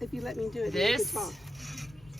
if you let me do it, This you could talk.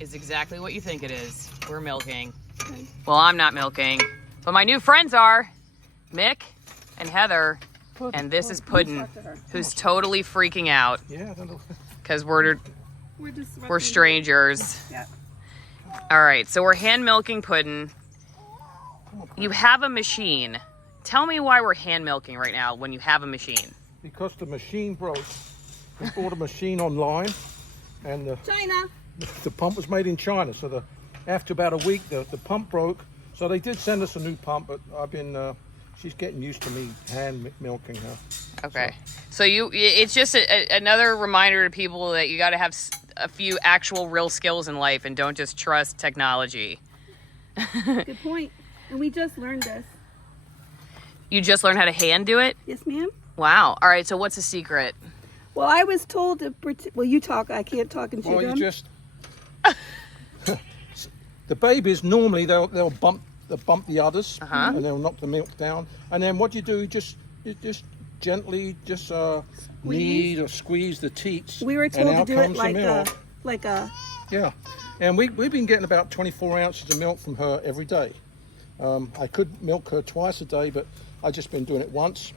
is exactly what you think it is. We're milking. Okay. Well, I'm not milking, but my new friends are Mick and Heather, and this is Puddin', Talk to her. who's totally freaking out Yeah, that'll... because we're We're strangers. Yeah. All right, so we're hand milking Puddin'. You have a machine. Tell me why we're hand milking right now when you have a machine. Because the machine broke. We bought a machine online, and China. the pump was made in China. So after about a week, the pump broke. So they did send us a new pump, but I've been, she's getting used to me hand milking her. Okay. So it's just another reminder to people that you got to have a few actual real skills in life and don't just trust technology. Good point. And we just learned this. You just learned how to hand do it? Yes, ma'am. Wow. All right. So what's the secret? Well, I was told to. Well, you talk. I can't talk and chew Well, you gum. just... the babies, normally they'll bump the udders, and they'll knock the milk down. And then what you do, you just gently knead or squeeze the teats. We were and told to out do it comes the like milk. a. Yeah, and we've been getting about 24 ounces of milk from her every day. I could milk her twice a day, but I've just been doing it once.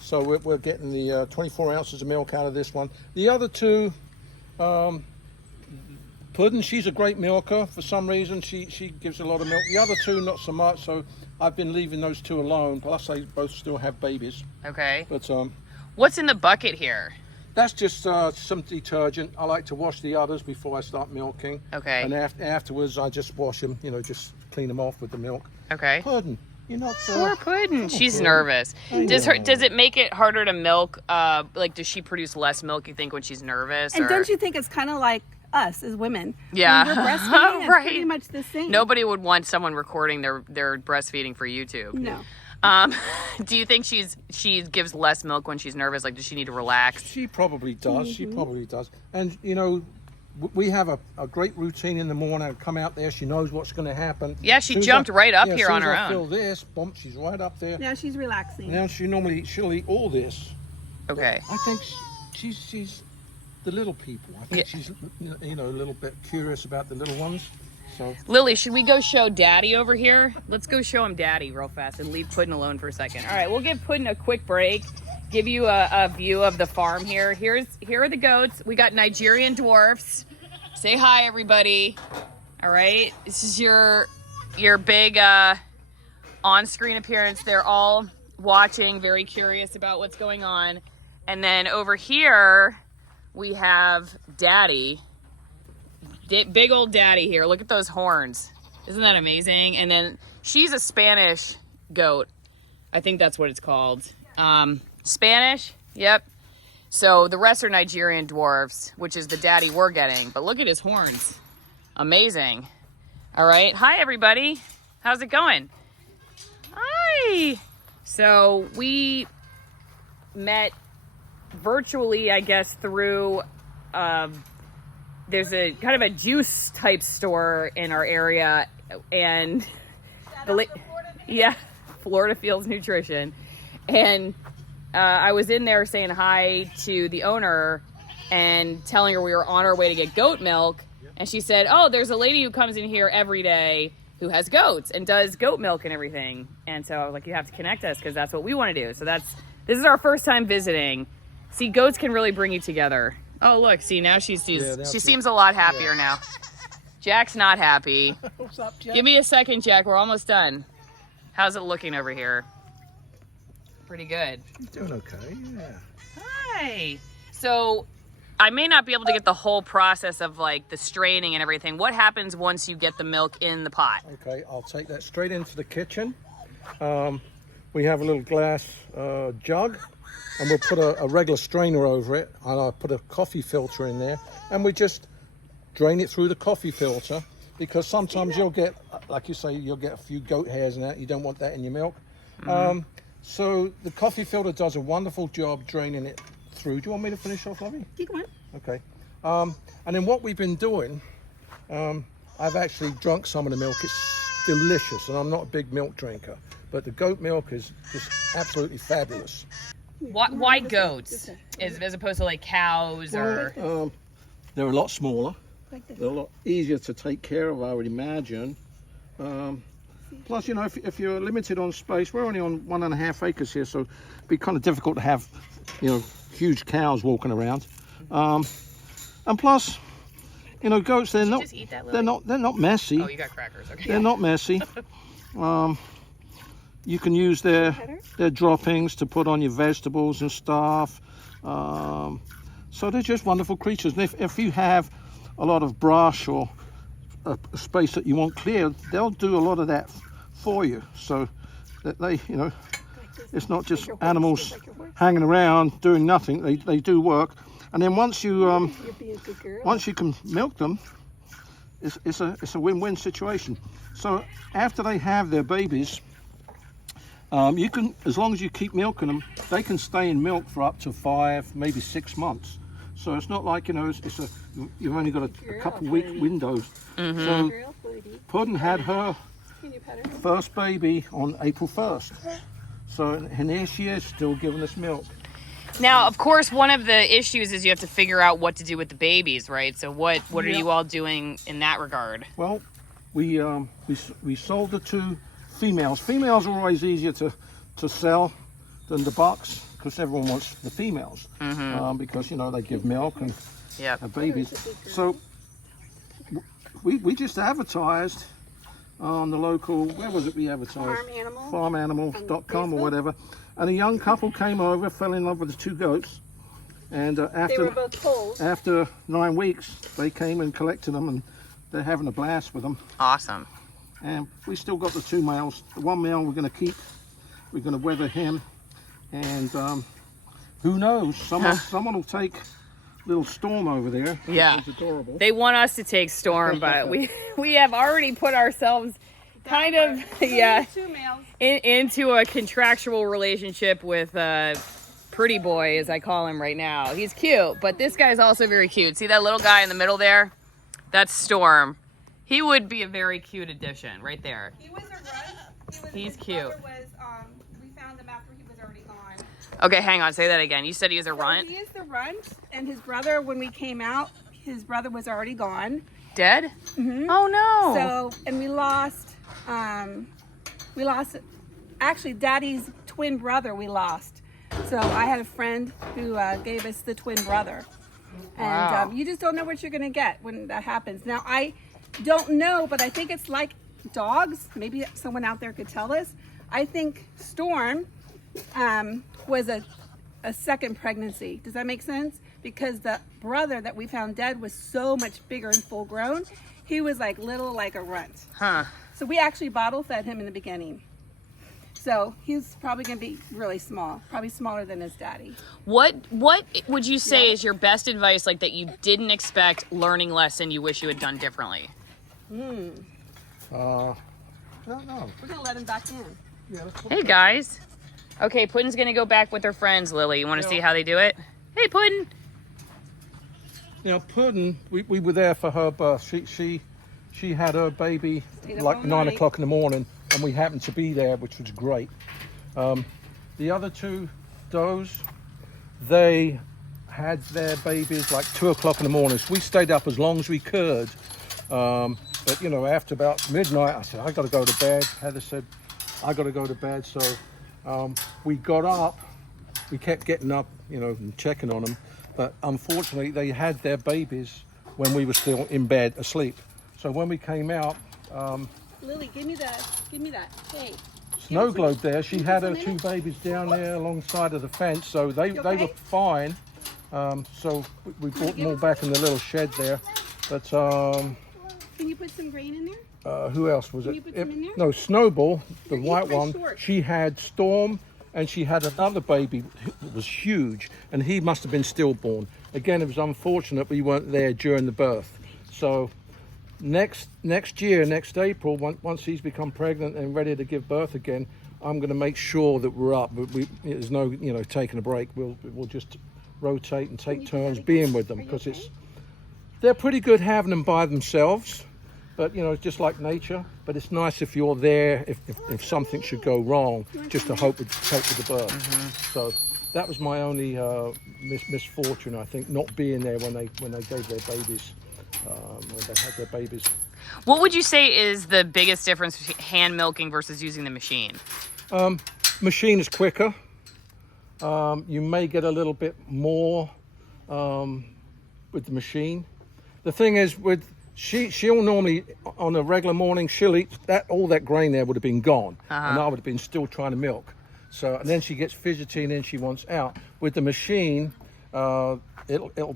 So we're getting the 24 ounces of milk out of this one. The other two, Puddin', she's a great milker. For some reason, she gives a lot of milk. The other two, not so much. So I've been leaving those two alone. Plus, they both still have babies. Okay. But What's in the bucket here? that's just some detergent. I like to wash the udders before I start milking. Okay. And afterwards, I just wash them. Just clean them off with the milk. Okay. Puddin', you're not. Poor Puddin'. She's Puddin'. nervous. I Does know. it make it harder to milk? Does she produce less milk, you think, when she's nervous? And or- don't you think it's kind of like us as women? Yeah. When we're breastfeeding, it's Right. pretty much the same. Nobody would want someone recording their breastfeeding for YouTube. No. Do you think she gives less milk when she's nervous? Like, does she need to relax? She probably does. She probably does. And we have a great routine in the morning. I come out there. She knows what's going to happen. Yeah, she Soon as jumped right up here soon on as her I own. Feel this bump? She's right up there. Now she's relaxing. Now she'll eat all this. Okay. I think she's the little people. I think she's a little bit curious about the little ones. So Lily, should we go show Daddy over here? Let's go show him Daddy real fast and leave Puddin' alone for a second. All right, we'll give Puddin' a quick break. Give you a view of the farm here. Here are the goats. We got Nigerian dwarfs. Say hi, everybody. All right, this is your big on-screen appearance. They're all watching, very curious about what's going on. And then over here we have Daddy. Big old Daddy here. Look at those horns. Isn't that amazing? And then she's a Spanish goat. I think that's what it's called. Spanish? Yep. So the rest are Nigerian dwarfs, which is the daddy we're getting. But look at his horns. Amazing. All right. Hi, everybody. How's it going? Hi. So we met virtually, I guess, through... there's a kind of a juice type store in our area, and Florida Fields Nutrition, and I was in there saying hi to the owner and telling her we were on our way to get goat milk, and she said, "Oh, there's a lady who comes in here every day who has goats and does goat milk and everything." And so I was like, "You have to connect us because that's what we want to do." So this is our first time visiting. See, goats can really bring you together. Oh, look, see, now she seems a lot happier now. Jack's not happy. what's up, Jack? Give me a second, Jack. We're almost done. How's it looking over here? Pretty good. Doing okay. Yeah. Hi. So I may not be able to get the whole process of like the straining and everything. What happens once you get the milk in the pot? Okay, I'll take that straight into the kitchen. We have a little glass jug, and we'll put a regular strainer over it, and I'll put a coffee filter in there, and we just drain it through the coffee filter, because sometimes you'll get, like you say, you'll get a few goat hairs and that. You don't want that in your milk. So the coffee filter does a wonderful job draining it through. Do you want me to finish off, Lovey? Keep going. Okay. And then what we've been doing, I've actually drunk some of the milk. It's delicious, and I'm not a big milk drinker, but the goat milk is just absolutely fabulous. Why goats as opposed to like cows or? They're a lot smaller. Like this. They're a lot easier to take care of, I would imagine. Plus, you know, if you're limited on space, we're only on 1.5 acres here, so it'd be kind of difficult to have, you know, huge cows walking around. And plus, you know, goats, they're not, Just eat that, Lily? they're not messy. Oh, you got crackers. Okay. They're not messy. You can use their droppings to put on your vegetables and stuff. So they're just wonderful creatures. And if you have a lot of brush or a space that you want cleared, they'll do a lot of that for you. So that they, you know, it's not just animals hanging around doing nothing. They do work. And then once you You're being a good girl. once you can milk them, it's a win-win situation. So after they have their babies, you can, as long as you keep milking them, they can stay in milk for up to 5, maybe 6 months. So it's not like, you know, you've only got a couple week windows. So Girl, Woody. Puddin had her Can you pet her? first baby on April 1st. So, and here she is, still giving us milk. Now, of course, one of the issues is you have to figure out what to do with the babies, right? So what are Yeah. you all doing in that regard? Well, we sold the 2 females. Females are always easier to sell than the bucks, because everyone wants the females, because, you know, they give milk and Yep. have babies. So we just advertised on the local, where was it we advertised? Farmanimal.com or whatever. And a young couple came over, fell in love with the 2 goats. And They were both foals. after 9 weeks, they came and collected them, and they're having a blast with them. Awesome. And we still got the 2 males. The 1 male we're going to keep. We're going to weather him. And who knows? Someone will take little Storm over there. Yeah. It's adorable. They want us to take Storm, but we have already put ourselves kind of 2 males. into a contractual relationship with Pretty Boy, as I call him right now. He's cute, but this guy's also very cute. See that little guy in the middle there? That's Storm. He would be a very cute addition right there. He was a runt. He's his cute. brother Was, we found him after he was already gone. Okay, hang on. Say that again. You said he was a runt? He is the runt, and his brother, when we came out, his brother was already gone. Dead? Oh, no. So, and we lost, actually, Daddy's twin brother we lost. So I had a friend who gave us the twin brother. And Wow. you just don't know what you're going to get when that happens. Now, I don't know, but I think it's like dogs. Maybe someone out there could tell us. I think Storm was a second pregnancy. Does that make sense? Because the brother that we found dead was so much bigger and full grown. He was like little, like a runt. Huh. So we actually bottle fed him in the beginning. So he's probably going to be really small, probably smaller than his daddy. What would you say is your best advice, like that you didn't expect, learning lesson you wish you had done differently? No. We're going to let him back in. Yeah, let's put Hey, guys. Okay, Puddin's going to go back with her friends, Lily. You want to see how they do it? Hey, Puddin. Now, Puddin, we were there for her birth. She had her baby Stayed up like all 9 night. o'clock in the morning, and we happened to be there, which was great. The other 2 does, they had their babies like 2 o'clock in the morning. So we stayed up as long as we could. But, you know, after about midnight, I said, I got to go to bed. Heather said, I got to go to bed. So we got up. We kept getting up, you know, and checking on them. But unfortunately, they had their babies when we were still in bed asleep. So when we came out, Lily, give me that. Hey. Snow Globe there, she had her Just a 2 babies down there alongside of the fence. So they were okay? fine. So we brought them all back in the little shed there. But Can you put some grain in there? who else was Can it? you put some in there? No, Snowball, the They're white very one. short. She had Storm, and she had another baby that was huge, and he must have been stillborn. Again, it was unfortunate we weren't there during the birth. So next year, next April, once he's become pregnant and ready to give birth again, I'm going to make sure that we're up. There's no, you know, taking a break. We'll just rotate and take turns being with them, because they're pretty good having them by themselves. But, you know, it's just like nature. But it's nice if you're there, if something should go wrong, just to hope with the birth. So that was my only misfortune, I think, not being there when they gave their babies, when they had their babies. What would you say is the biggest difference between hand milking versus using the machine? Machine is quicker. You may get a little bit more with the machine. The thing is, she'll normally, on a regular morning, she'll eat all that grain there would have been gone, and I would have been still trying to milk. So, and then she gets fidgety, and then she wants out. With the machine, it'll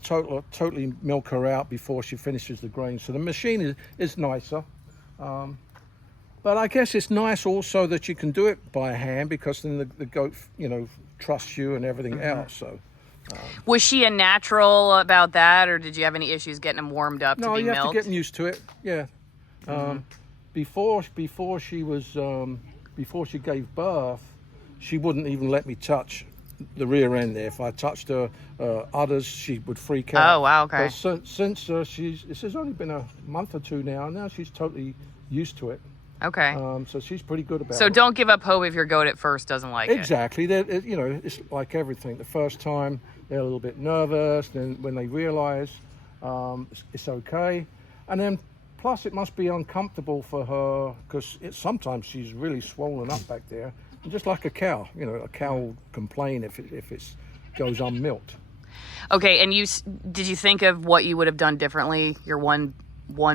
totally milk her out before she finishes the grain. So the machine is nicer. But I guess it's nice also that you can do it by hand, because then the goat, trusts you and everything else. So. Was she a natural about that, or did you have any issues getting them warmed up to No, be you have milked? to get them used to it. Yeah. Before she gave birth, she wouldn't even let me touch the rear end there. If I touched her udders, she would freak out. Oh, wow, okay. But since this has only been a month or two now she's totally used to it. Okay. So she's pretty good about it. So don't give up hope if your goat at first doesn't like it. Exactly. It's like everything. The first time they're a little bit nervous, then when they realise it's okay, and then plus it must be uncomfortable for her, because sometimes she's really swollen up back there, and just like a cow. A cow will complain if it goes unmilked. Okay, and did you think of what you would have done differently? Your one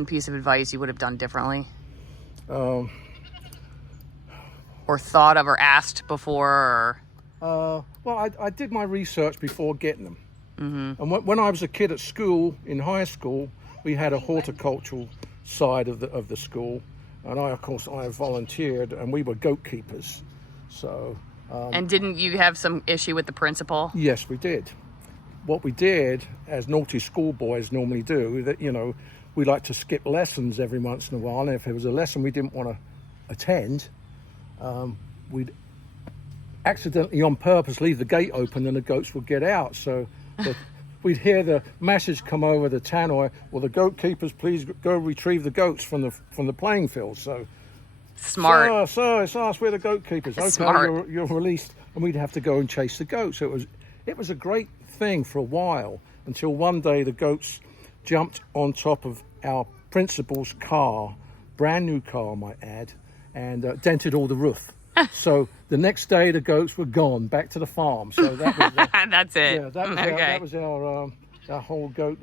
piece of advice you would have done differently? Or thought of or asked before? Well, I did my research before getting them. And when I was a kid at school, in high school, we had a horticultural side of the school, and I volunteered, and we were goat keepers. So. And didn't you have some issue with the principal? Yes, we did. What we did, as naughty schoolboys normally do, that we like to skip lessons every once in a while, and if there was a lesson we didn't want to attend, we'd accidentally, on purpose, leave the gate open, and the goats would get out. So we'd hear the message come over the tannoy, "Well, the goat keepers, please go retrieve the goats from the playing field." So, Smart. Sir, it's us. We're the goat keepers. Okay, Smart. you're released, and we'd have to go and chase the goats. So it was a great thing for a while, until one day the goats jumped on top of our principal's car, brand new car, I might add, and dented all the roof. So the next day the goats were gone, back to the farm. So that was That's it. yeah, that was our whole goat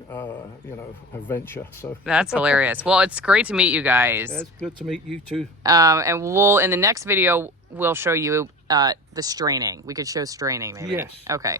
adventure. So That's hilarious. Well, it's great to meet you guys. it's good to meet you too. And in the next video, we'll show you the straining. We could show straining maybe. Yes. Okay.